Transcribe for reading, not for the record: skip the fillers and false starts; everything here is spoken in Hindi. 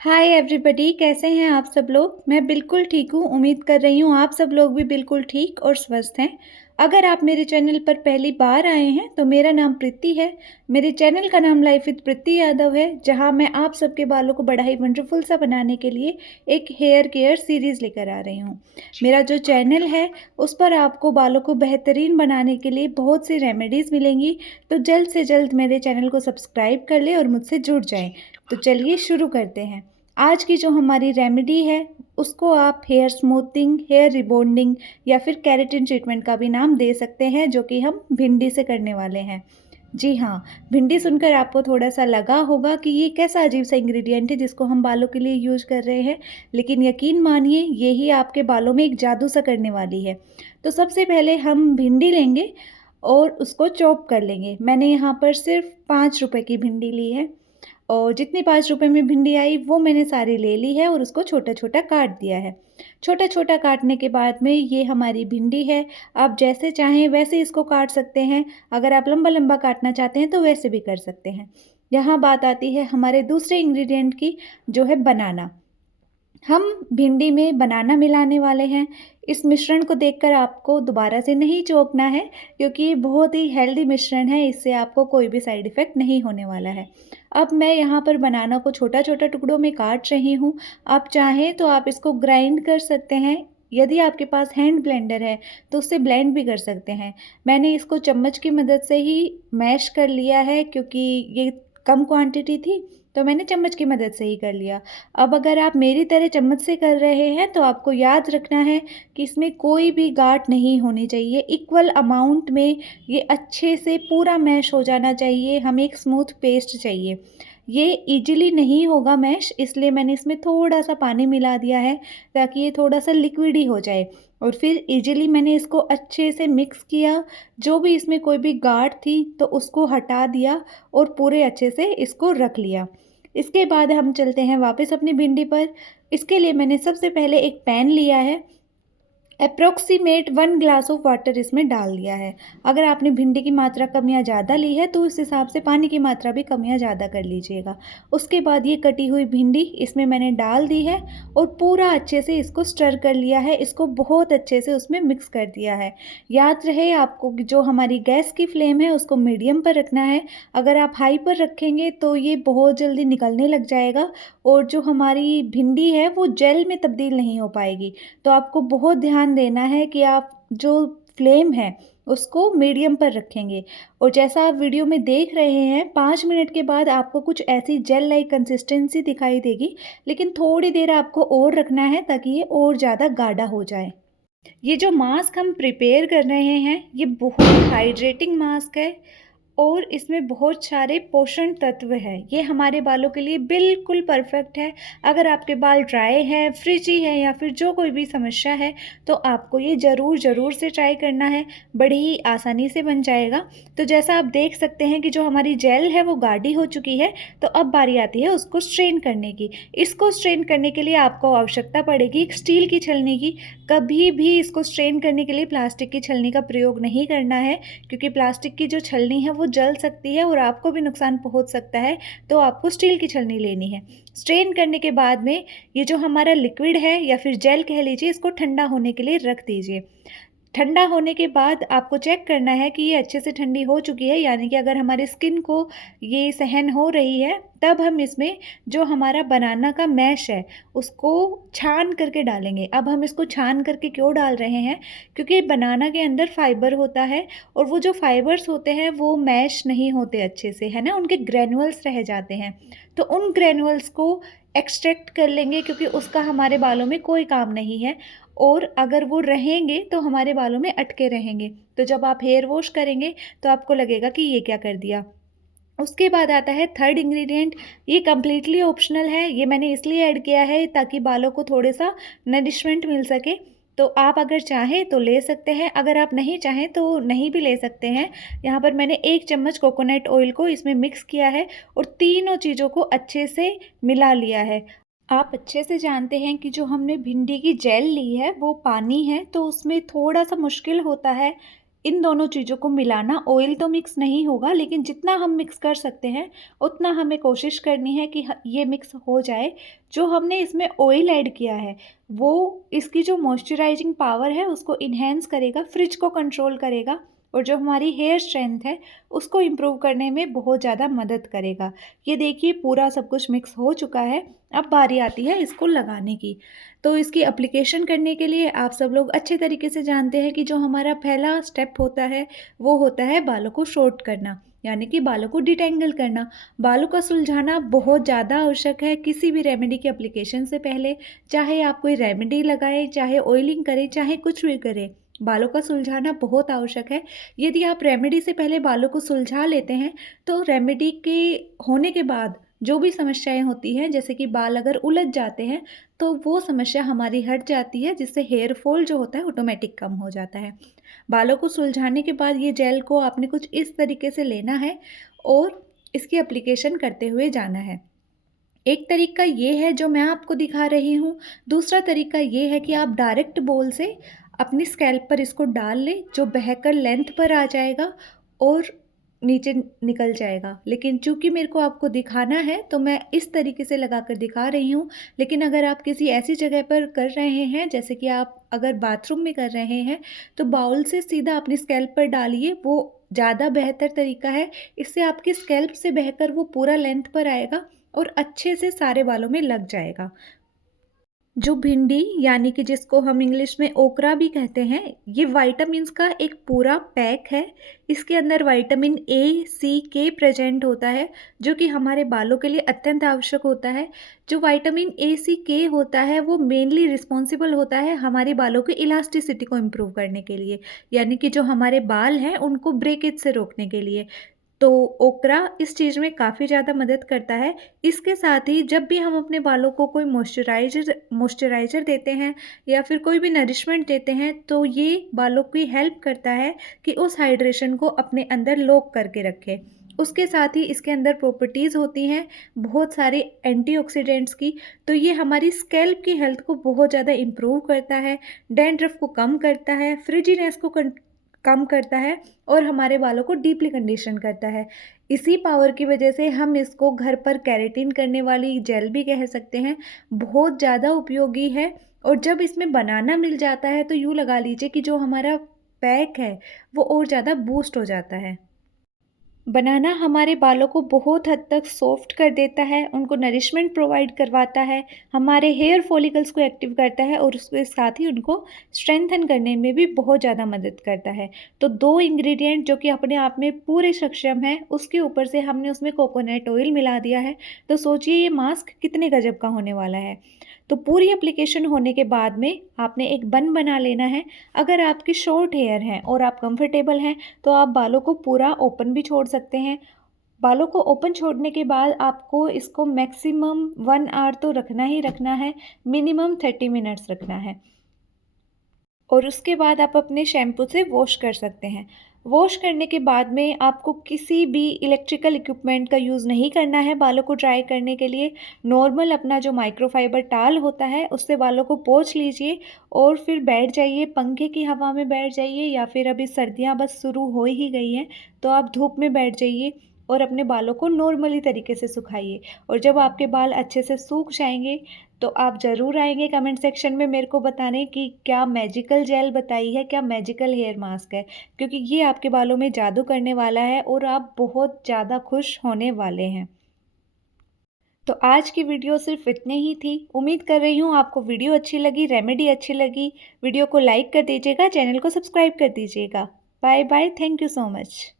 हाय एवरीबॉडी, कैसे हैं आप सब लोग। मैं बिल्कुल ठीक हूँ। उम्मीद कर रही हूँ आप सब लोग भी बिल्कुल ठीक और स्वस्थ हैं। अगर आप मेरे चैनल पर पहली बार आए हैं तो मेरा नाम प्रीति है। मेरे चैनल का नाम लाइफ विद प्रीति यादव है, जहाँ मैं आप सबके बालों को बड़ा ही वंडरफुल सा बनाने के लिए एक हेयर केयर सीरीज़ लेकर आ रही हूँ। मेरा जो चैनल है उस पर आपको बालों को बेहतरीन बनाने के लिए बहुत सी रेमेडीज़ मिलेंगी। तो जल्द से जल्द मेरे चैनल को सब्सक्राइब कर लें और मुझसे जुड़ जाएं। तो चलिए शुरू करते हैं। आज की जो हमारी रेमेडी है उसको आप हेयर स्मूथिंग, हेयर रिबॉन्डिंग या फिर केराटिन ट्रीटमेंट का भी नाम दे सकते हैं, जो कि हम भिंडी से करने वाले हैं। जी हाँ, भिंडी सुनकर आपको थोड़ा सा लगा होगा कि ये कैसा अजीब सा इंग्रेडिएंट है जिसको हम बालों के लिए यूज कर रहे हैं, लेकिन यकीन मानिए यही आपके बालों में एक जादू सा करने वाली है। तो सबसे पहले हम भिंडी लेंगे और उसको चॉप कर लेंगे। मैंने यहाँ पर सिर्फ 5 रुपए की भिंडी ली है और जितनी 5 रुपए में भिंडी आई वो मैंने सारी ले ली है और उसको छोटा छोटा काट दिया है। छोटा छोटा काटने के बाद में ये हमारी भिंडी है। आप जैसे चाहें वैसे इसको काट सकते हैं। अगर आप लंबा लंबा काटना चाहते हैं तो वैसे भी कर सकते हैं। यहाँ बात आती है हमारे दूसरे इंग्रेडिएंट की, जो है बनाना। हम भिंडी में बनाना मिलाने वाले हैं। इस मिश्रण को देखकर आपको दोबारा से नहीं चौंकना है, क्योंकि ये बहुत ही हेल्दी मिश्रण है। इससे आपको कोई भी साइड इफ़ेक्ट नहीं होने वाला है। अब मैं यहाँ पर बनाना को छोटा छोटा टुकड़ों में काट रही हूँ। आप चाहें तो आप इसको ग्राइंड कर सकते हैं। यदि आपके पास हैंड ब्लेंडर है तो उससे ब्लेंड भी कर सकते हैं। मैंने इसको चम्मच की मदद से ही मैश कर लिया है, क्योंकि ये कम क्वांटिटी थी तो मैंने चम्मच की मदद से ही कर लिया। अब अगर आप मेरी तरह चम्मच से कर रहे हैं तो आपको याद रखना है कि इसमें कोई भी गांठ नहीं होनी चाहिए। इक्वल अमाउंट में ये अच्छे से पूरा मैश हो जाना चाहिए। हमें एक स्मूथ पेस्ट चाहिए। ये इजीली नहीं होगा मैश, इसलिए मैंने इसमें थोड़ा सा पानी मिला दिया है ताकि ये थोड़ा सा लिक्विड ही हो जाए। और फिर इजीली मैंने इसको अच्छे से मिक्स किया। जो भी इसमें कोई भी गांठ थी तो उसको हटा दिया और पूरे अच्छे से इसको रख लिया। इसके बाद हम चलते हैं वापस अपनी भिंडी पर। इसके लिए मैंने सबसे पहले एक पैन लिया है। अप्रॉक्सीमेट 1 ग्लास ऑफ वाटर इसमें डाल दिया है। अगर आपने भिंडी की मात्रा कम या ज़्यादा ली है तो उस हिसाब से पानी की मात्रा भी कम या ज़्यादा कर लीजिएगा। उसके बाद ये कटी हुई भिंडी इसमें मैंने डाल दी है और पूरा अच्छे से इसको स्टर कर लिया है। इसको बहुत अच्छे से उसमें मिक्स कर दिया है। याद रहे आपको कि जो हमारी गैस की फ्लेम है उसको मीडियम पर रखना है। अगर आप हाई पर रखेंगे तो ये बहुत जल्दी निकलने लग जाएगा और जो हमारी भिंडी है वो जेल में तब्दील नहीं हो पाएगी। तो आपको बहुत ध्यान देना है कि आप जो फ्लेम है उसको मीडियम पर रखेंगे। और जैसा आप वीडियो में देख रहे हैं 5 मिनट के बाद आपको कुछ ऐसी जेल लाइक कंसिस्टेंसी दिखाई देगी, लेकिन थोड़ी देर आपको और रखना है ताकि ये और ज़्यादा गाढ़ा हो जाए। ये जो मास्क हम प्रिपेयर कर रहे हैं ये बहुत हाइड्रेटिंग मास्क है और इसमें बहुत सारे पोषण तत्व हैं। ये हमारे बालों के लिए बिल्कुल परफेक्ट है। अगर आपके बाल ड्राई हैं, फ्रिजी हैं या फिर जो कोई भी समस्या है तो आपको ये ज़रूर से ट्राई करना है। बड़ी ही आसानी से बन जाएगा। तो जैसा आप देख सकते हैं कि जो हमारी जेल है वो गाढ़ी हो चुकी है। तो अब बारी आती है उसको स्ट्रेन करने की। इसको स्ट्रेन करने के लिए आपको आवश्यकता पड़ेगी एक स्टील की छलनी की। कभी भी इसको स्ट्रेन करने के लिए प्लास्टिक की छलनी का प्रयोग नहीं करना है, क्योंकि प्लास्टिक की जो छलनी है वो जल सकती है और आपको भी नुकसान पहुंच सकता है। तो आपको स्टील की छलनी लेनी है। स्ट्रेन करने के बाद में ये जो हमारा लिक्विड है या फिर जेल कह लीजिए, इसको ठंडा होने के लिए रख दीजिए। ठंडा होने के बाद आपको चेक करना है कि ये अच्छे से ठंडी हो चुकी है, यानी कि अगर हमारे स्किन को ये सहन हो रही है तब हम इसमें जो हमारा बनाना का मैश है उसको छान करके डालेंगे। अब हम इसको छान करके क्यों डाल रहे हैं, क्योंकि बनाना के अंदर फाइबर होता है और वो जो फाइबर्स होते हैं वो मैश नहीं होते अच्छे से, है ना, उनके ग्रैनुअल्स रह जाते हैं। तो उन ग्रैनुअल्स को एक्सट्रैक्ट कर लेंगे, क्योंकि उसका हमारे बालों में कोई काम नहीं है और अगर वो रहेंगे तो हमारे बालों में अटके रहेंगे। तो जब आप हेयर वॉश करेंगे तो आपको लगेगा कि ये क्या कर दिया। उसके बाद आता है थर्ड इंग्रेडिएंट। ये कम्प्लीटली ऑप्शनल है। ये मैंने इसलिए ऐड किया है ताकि बालों को थोड़ा सा नरिशमेंट मिल सके। तो आप अगर चाहें तो ले सकते हैं, अगर आप नहीं चाहें तो नहीं भी ले सकते हैं। यहाँ पर मैंने 1 चम्मच कोकोनट ऑयल को इसमें मिक्स किया है और तीनों चीज़ों को अच्छे से मिला लिया है। आप अच्छे से जानते हैं कि जो हमने भिंडी की जेल ली है वो पानी है, तो उसमें थोड़ा सा मुश्किल होता है इन दोनों चीज़ों को मिलाना, ऑयल तो मिक्स नहीं होगा लेकिन जितना हम मिक्स कर सकते हैं उतना हमें कोशिश करनी है कि ये मिक्स हो जाए। जो हमने इसमें ऑयल ऐड किया है वो इसकी जो मॉइस्चराइजिंग पावर है उसको इन्हेंस करेगा, फ्रिज को कंट्रोल करेगा और जो हमारी हेयर स्ट्रेंथ है उसको इम्प्रूव करने में बहुत ज़्यादा मदद करेगा। ये देखिए पूरा सब कुछ मिक्स हो चुका है, अब बारी आती है इसको लगाने की। तो इसकी एप्लीकेशन करने के लिए आप सब लोग अच्छे तरीके से जानते हैं कि जो हमारा पहला स्टेप होता है वो होता है बालों को शॉर्ट करना, यानी कि बालों को डिटेंगल करना। बालों का सुलझाना बहुत ज़्यादा आवश्यक है किसी भी रेमेडी के एप्लीकेशन से पहले। चाहे आप कोई रेमेडी लगाएं, चाहे ऑयलिंग करें, चाहे कुछ भी करें, बालों का सुलझाना बहुत आवश्यक है। यदि आप रेमेडी से पहले बालों को सुलझा लेते हैं तो रेमेडी के होने के बाद जो भी समस्याएं होती हैं, जैसे कि बाल अगर उलझ जाते हैं तो वो समस्या हमारी हट जाती है, जिससे हेयर फॉल जो होता है ऑटोमेटिक कम हो जाता है। बालों को सुलझाने के बाद ये जेल को आपने कुछ इस तरीके से लेना है और इसकी एप्लीकेशन करते हुए जाना है। एक तरीका ये है जो मैं आपको दिखा रही हूँ, दूसरा तरीका ये है कि आप डायरेक्ट बोल से अपनी स्कैल्प पर इसको डाल लें, जो बहकर लेंथ पर आ जाएगा और नीचे निकल जाएगा। लेकिन चूँकि मेरे को आपको दिखाना है तो मैं इस तरीके से लगा कर दिखा रही हूँ। लेकिन अगर आप किसी ऐसी जगह पर कर रहे हैं, जैसे कि आप अगर बाथरूम में कर रहे हैं, तो बाउल से सीधा अपनी स्कैल्प पर डालिए, वो ज़्यादा बेहतर तरीका है। इससे आपकी स्कैल्प से बहकर वो पूरा लेंथ पर आएगा और अच्छे से सारे बालों में लग जाएगा। जो भिंडी यानी कि जिसको हम इंग्लिश में ओकरा भी कहते हैं, ये विटामिन्स का एक पूरा पैक है। इसके अंदर विटामिन ए, सी, के प्रेजेंट होता है, जो कि हमारे बालों के लिए अत्यंत आवश्यक होता है। जो विटामिन ए, सी, के होता है वो मेनली रिस्पॉन्सिबल होता है हमारे बालों की इलास्टिसिटी को इम्प्रूव करने के लिए, यानी कि जो हमारे बाल हैं उनको ब्रेकेज से रोकने के लिए। तो ओकरा इस चीज़ में काफ़ी ज़्यादा मदद करता है। इसके साथ ही जब भी हम अपने बालों को कोई मॉइस्चराइज़र देते हैं या फिर कोई भी नरिशमेंट देते हैं, तो ये बालों की हेल्प करता है कि उस हाइड्रेशन को अपने अंदर लॉक करके रखे। उसके साथ ही इसके अंदर प्रॉपर्टीज़ होती हैं बहुत सारे एंटीऑक्सीडेंट्स की, तो ये हमारी स्कैल्प की हेल्थ को बहुत ज़्यादा इम्प्रूव करता है, डैंड्रफ को कम करता है, फ्रिजीनेस को कम करता है और हमारे बालों को डीपली कंडीशन करता है। इसी पावर की वजह से हम इसको घर पर केराटिन करने वाली जेल भी कह सकते हैं, बहुत ज़्यादा उपयोगी है। और जब इसमें बनाना मिल जाता है तो यूँ लगा लीजिए कि जो हमारा पैक है वो और ज़्यादा बूस्ट हो जाता है। बनाना हमारे बालों को बहुत हद तक सॉफ्ट कर देता है, उनको नरिशमेंट प्रोवाइड करवाता है, हमारे हेयर फॉलिकल्स को एक्टिव करता है और उसके साथ ही उनको स्ट्रेंथन करने में भी बहुत ज़्यादा मदद करता है। तो दो इंग्रेडिएंट जो कि अपने आप में पूरे सक्षम हैं, उसके ऊपर से हमने उसमें कोकोनट ऑयल मिला दिया है, तो सोचिए ये मास्क कितने गजब का होने वाला है। तो पूरी एप्लीकेशन होने के बाद में आपने एक बन बना लेना है। अगर आपकी शॉर्ट हेयर हैं और आप कंफर्टेबल हैं तो आप बालों को पूरा ओपन भी छोड़ सकते हैं। बालों को ओपन छोड़ने के बाद आपको इसको मैक्सिमम 1 आवर तो रखना ही रखना है, मिनिमम 30 मिनट्स रखना है। और उसके बाद आप अपने शैम्पू से वॉश कर सकते हैं। वॉश करने के बाद में आपको किसी भी इलेक्ट्रिकल इक्विपमेंट का यूज़ नहीं करना है बालों को ड्राई करने के लिए। नॉर्मल अपना जो माइक्रोफाइबर टाल होता है उससे बालों को पोंछ लीजिए और फिर बैठ जाइए, पंखे की हवा में बैठ जाइए, या फिर अभी सर्दियाँ बस शुरू हो ही गई हैं तो आप धूप में बैठ जाइए और अपने बालों को नॉर्मली तरीके से सुखाइए। और जब आपके बाल अच्छे से सूख जाएंगे तो आप ज़रूर आएंगे कमेंट सेक्शन में मेरे को बताने कि क्या मैजिकल जेल बताई है, क्या मैजिकल हेयर मास्क है, क्योंकि ये आपके बालों में जादू करने वाला है और आप बहुत ज़्यादा खुश होने वाले हैं। तो आज की वीडियो सिर्फ इतने ही थी। उम्मीद कर रही हूँ आपको वीडियो अच्छी लगी, रेमेडी अच्छी लगी। वीडियो को लाइक कर दीजिएगा, चैनल को सब्सक्राइब कर दीजिएगा। Bye bye, thank you so much.